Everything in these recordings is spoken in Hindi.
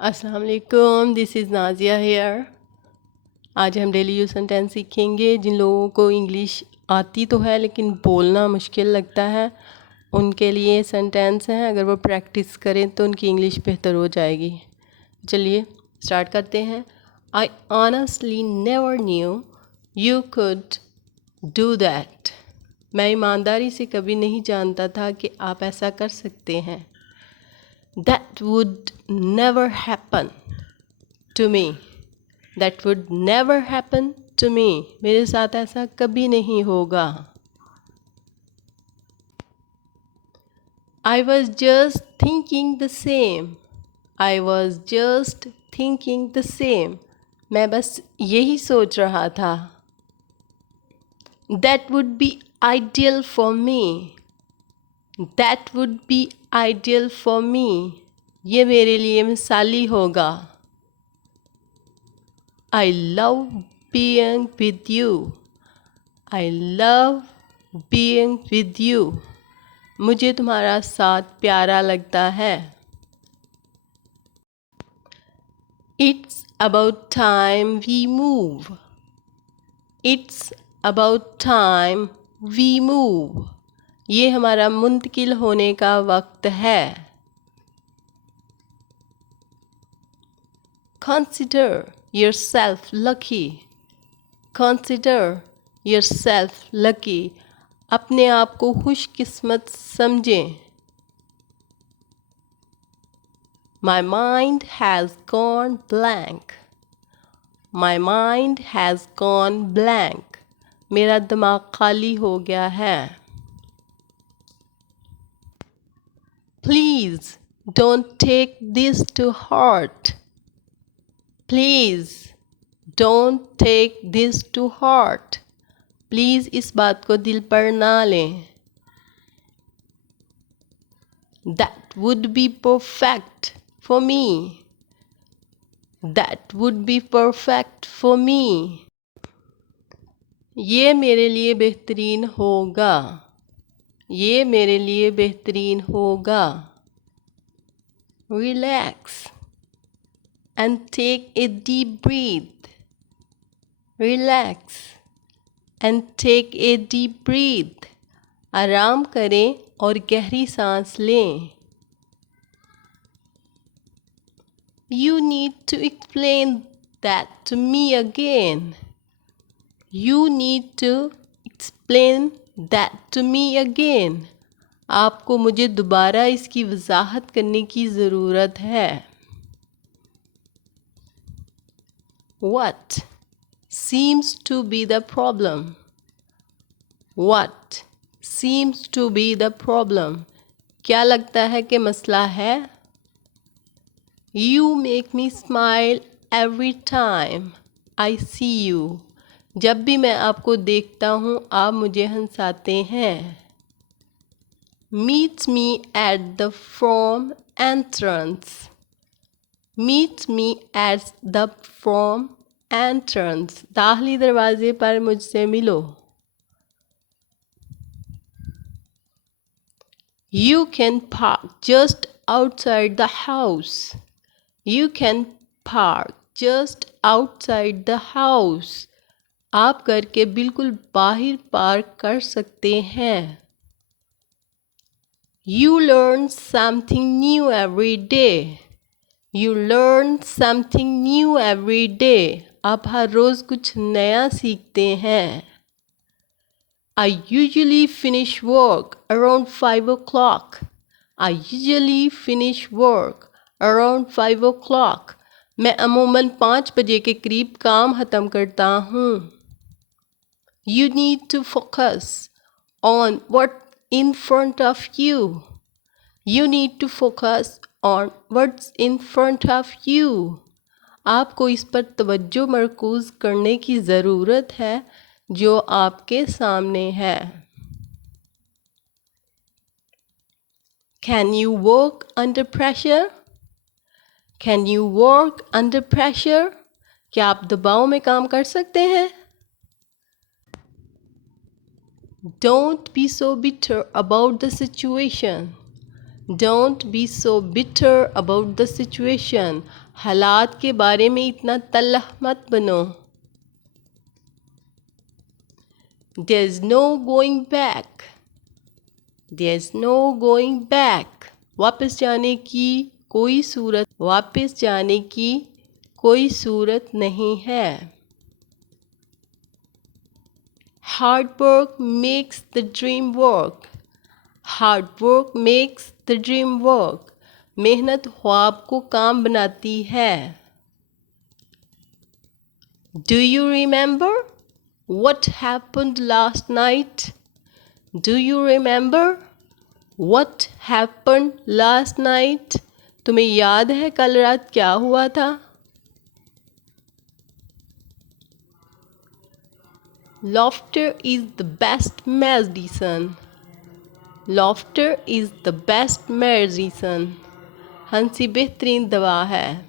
अस्सलाम वालेकुम, दिस इज़ नाज़िया हेयर। आज हम डेली यूज़ सेंटेंस सीखेंगे। जिन लोगों को इंग्लिश आती तो है लेकिन बोलना मुश्किल लगता है, उनके लिए सेंटेंस हैं। अगर वो प्रैक्टिस करें तो उनकी इंग्लिश बेहतर हो जाएगी। चलिए स्टार्ट करते हैं। I honestly never knew you could do that. मैं ईमानदारी से कभी नहीं जानता था कि आप ऐसा कर सकते हैं। That would never happen to me. That would never happen to me. मेरे साथ ऐसा कभी नहीं होगा। I was just thinking the same. I was just thinking the same. मैं बस यही सोच रहा था। That would be ideal for me. That would be ideal for me. ये मेरे लिए मिसाली होगा। I love being with you. I love being with you. मुझे तुम्हारा साथ प्यारा लगता है। It's about time we move. It's about time we move. ये हमारा मुंतकिल होने का वक्त है। Consider yourself lucky. Consider yourself lucky. अपने आप को खुशकिस्मत समझें। My mind has gone blank. My mind has gone blank. मेरा दिमाग खाली हो गया है। Please don't take this to heart. Please don't take this to heart. Please इस बात को दिल पर ना लें। That would be perfect for me. That would be perfect for me. ये मेरे लिए बेहतरीन होगा। ये मेरे लिए बेहतरीन होगा। Relax and take a deep breath. Relax and take a deep breath. आराम करें और गहरी सांस लें। You need to explain that to me again. You need to explain that to me again. आपको मुझे दोबारा इसकी वजाहत करने की ज़रूरत है। What seems to be the problem? What seems to be the problem? क्या लगता है कि मसला है? You make me smile every time I see you. जब भी मैं आपको देखता हूँ आप मुझे हंसाते हैं। Meet me at the from entrance. Meet me at the from entrance. दाखिली दरवाजे पर मुझसे मिलो। You can park just outside the house. You can park just outside the house. आप घर के बिल्कुल बाहर पार्क कर सकते हैं। You learn something new every day. You learn something new every day. आप हर रोज़ कुछ नया सीखते हैं। I usually finish work around 5 o'clock. I usually finish work around 5 o'clock. मैं अमूमन 5 बजे के करीब काम ख़त्म करता हूँ। You need to focus on what's in front of you. You need to focus on what's in front of you. आपको इस पर तवज्जो मरकूज़ करने की ज़रूरत है जो आपके सामने है। Can you work under pressure? Can you work under pressure? क्या आप दबाव में काम कर सकते हैं? Don't be so bitter about the situation. Don't be so bitter about the situation. हालात के बारे में इतना तल्ख मत बनो. There's no going back. There's no going back. वापस जाने की कोई सूरत नहीं है. Hard work makes the dream work. Hard work makes the dream work. मेहनत ख्वाब को काम बनाती है. Do you remember what happened last night? Do you remember what happened last night? तुम्हें याद है कल रात क्या हुआ था? Laughter is the best medicine. Laughter is the best medicine. हंसी बेहतरीन दवा है.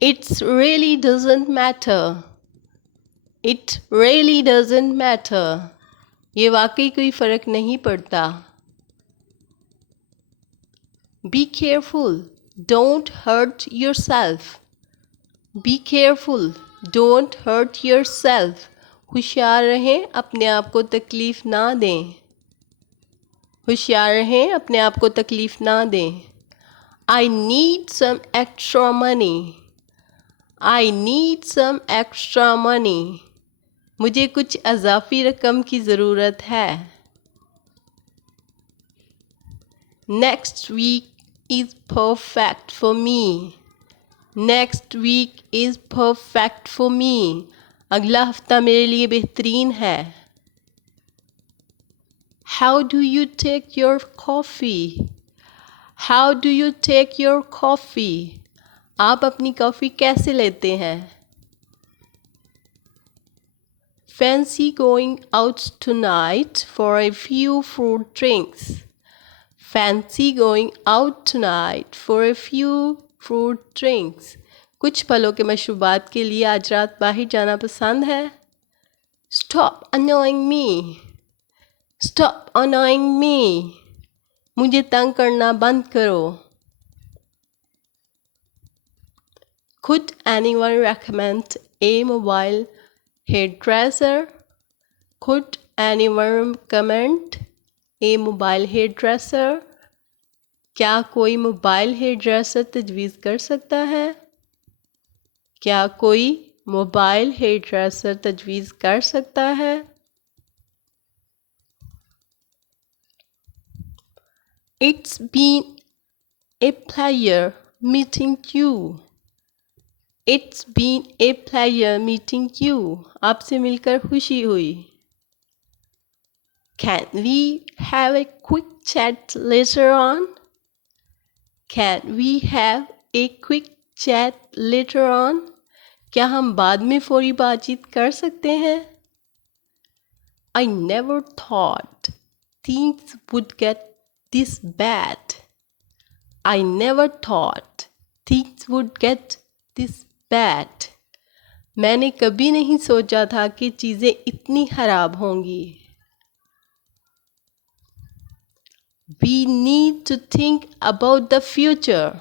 It really doesn't matter. It really doesn't matter. ये वाकई कोई फ़र्क नहीं पड़ता. Be careful. Don't hurt yourself. Be careful. Don't hurt yourself. होशियार रहें, अपने आप को तकलीफ़ ना दें. होशियार रहें, अपने आप को तकलीफ़ ना दें. I need some extra money. I need some extra money. मुझे कुछ अज़ाफ़ी रकम की ज़रूरत है. Next week is perfect for me. Next week is perfect for me. अगला हफ्ता मेरे लिए बेहतरीन है. How do you take your coffee? How do you take your coffee? आप अपनी कॉफ़ी कैसे लेते हैं? Fancy going out tonight for a few fruit drinks. Fancy going out tonight for a few fruit drinks. कुछ फलों के मशरूबात के लिए आज रात बाहर जाना पसंद है? Stop annoying me. Stop annoying me. मुझे तंग करना बंद करो. Could anyone recommend a mobile hairdresser? Could anyone recommend a mobile hairdresser? क्या कोई मोबाइल हेयर ड्रेसर तजवीज़ कर सकता है? क्या कोई मोबाइल हेयर ड्रेसर तजवीज़ कर सकता है? It's been a pleasure meeting you. It's been a pleasure meeting you. आपसे मिलकर खुशी हुई. Can we have a quick chat later on? Can we have a quick chat later on? क्या हम बाद में फ़ौरी बातचीत कर सकते हैं? I never thought things would get this bad. I never thought things would get this bad. मैंने कभी नहीं सोचा था कि चीज़ें इतनी ख़राब होंगी. We need to think about the future.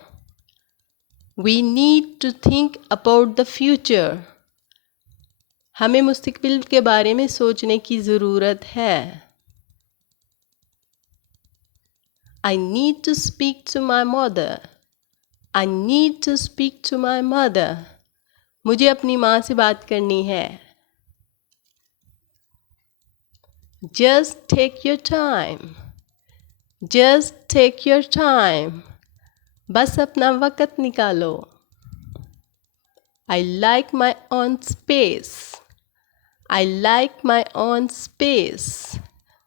We need to think about the future. हमें मुस्तक़बिल के बारे में सोचने की ज़रूरत है. I need to speak to my mother. I need to speak to my mother. मुझे अपनी माँ से बात करनी है. Just take your time. Just take your time. बस अपना वक़्त निकालो. I like my own space. I like my own space.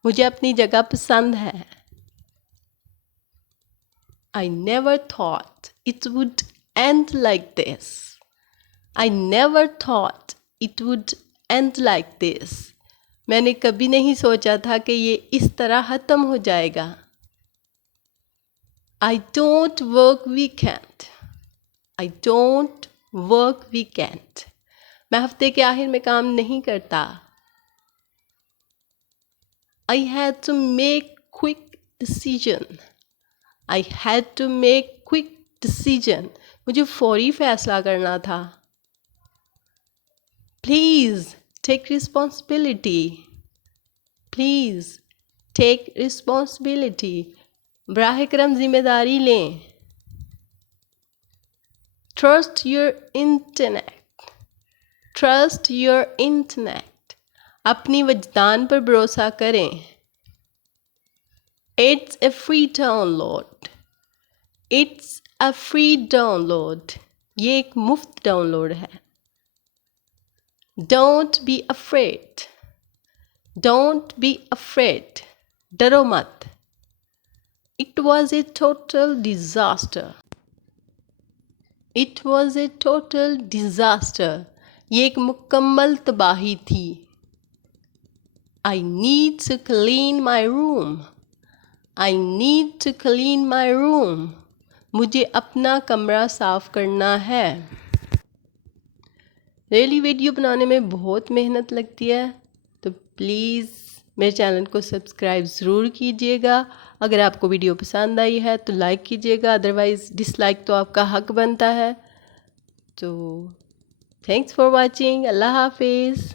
मुझे अपनी जगह पसंद है. I never thought it would end like this. I never thought it would end like this. मैंने कभी नहीं सोचा था कि ये इस तरह ख़त्म हो जाएगा. I don't work weekend. I don't work weekend. मैं हफ्ते के आखिर में काम नहीं करता. I had to make quick decision. I had to make quick decision. मुझे फौरी फैसला करना था. Please take responsibility. Please take responsibility. बराह करम जिम्मेदारी लें. Trust your internet. Trust your internet. अपनी वजदान पर भरोसा करें. It's a free download. It's a free download. ये एक मुफ्त डाउनलोड है. Don't be afraid. Don't be afraid. डरो मत. It was a total disaster. It was a total disaster. ये एक मुकम्मल तबाही थी. I need to clean my room. I need to clean my room. मुझे अपना कमरा साफ करना है. रियली वीडियो बनाने में बहुत मेहनत लगती है, तो प्लीज़ मेरे चैनल को सब्सक्राइब ज़रूर कीजिएगा. अगर आपको वीडियो पसंद आई है तो लाइक कीजिएगा, अदरवाइज़ डिसलाइक तो आपका हक बनता है. तो थैंक्स फॉर वाचिंग. अल्लाह हाफिज़.